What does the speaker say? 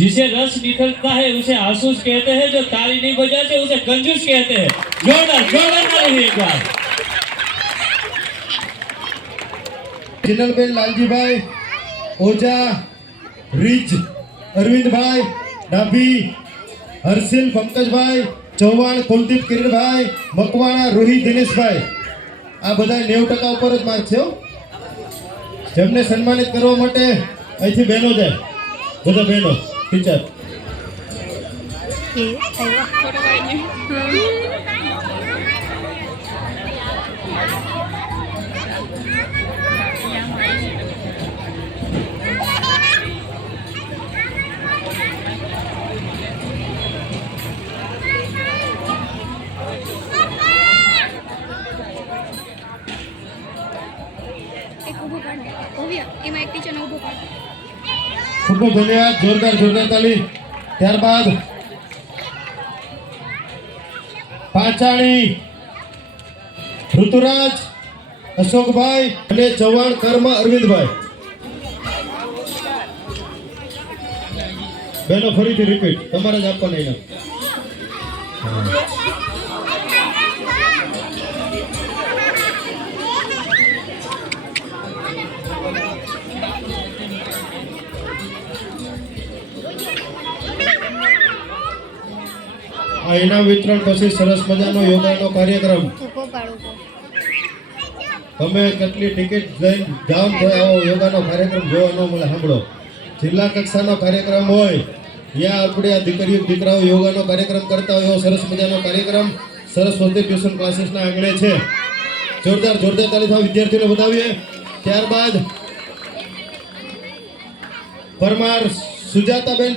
जिसे रस निकलता है उसे आसूस कहते हैं जो ताली नहीं बजाते उसे कंजूस कहते हैं जोरदार जोरदार ताली एक बार જિનલબેન લાલજીભાઈ ઓઝા રીજ અરવિંદભાઈ ડાભી હર્ષિલ પંકજભાઈ ચૌહાણ કુલદીપ કિરણભાઈ મકવાણા રોહિત દિનેશભાઈ આ બધા નેવું ટકા ઉપર જ માર્ક છે હો. જેમને સન્માનિત કરવા માટે અહીંથી બહેનો જાય બધા બહેનો ટીચર એક ઊભું કાઢ ભવ્ય એમાં એક ટીચરને ઊભું કાઢ ખૂબ ખૂબ ધન્યવાદ જોરદાર જોરદાર તાલી. ત્યારબાદ પાંચાણી ઋતુરાજ, અશોકભાઈ અને ચૌહાણ કર્મ અરવિંદભાઈ. બેનો ફરીથી રિપીટ તમારે જ આપવાના એના. આ ઇનામ વિતરણ પછી સરસ મજાનો યોગાનો કાર્યક્રમ. તમે કેટલી ટિકિટ લઈને જામ થયા હો, યોગાનો કાર્યક્રમ જોવા ન સાંભળો. જિલ્લા કક્ષાનો કાર્યક્રમ હોય, ત્યાં આપણે આ દીકરીઓ, દીકરાઓ યોગાનો કાર્યક્રમ કરતા હોય એવો સરસ મજાનો કાર્યક્રમ સરસ્વતી ટ્યુશન ક્લાસીસના આંગણે છે. જોરદાર જોરદાર તાલી વિદ્યાર્થીઓને બતાવીએ ત્યારબાદ પરમાર સુજાતાબેન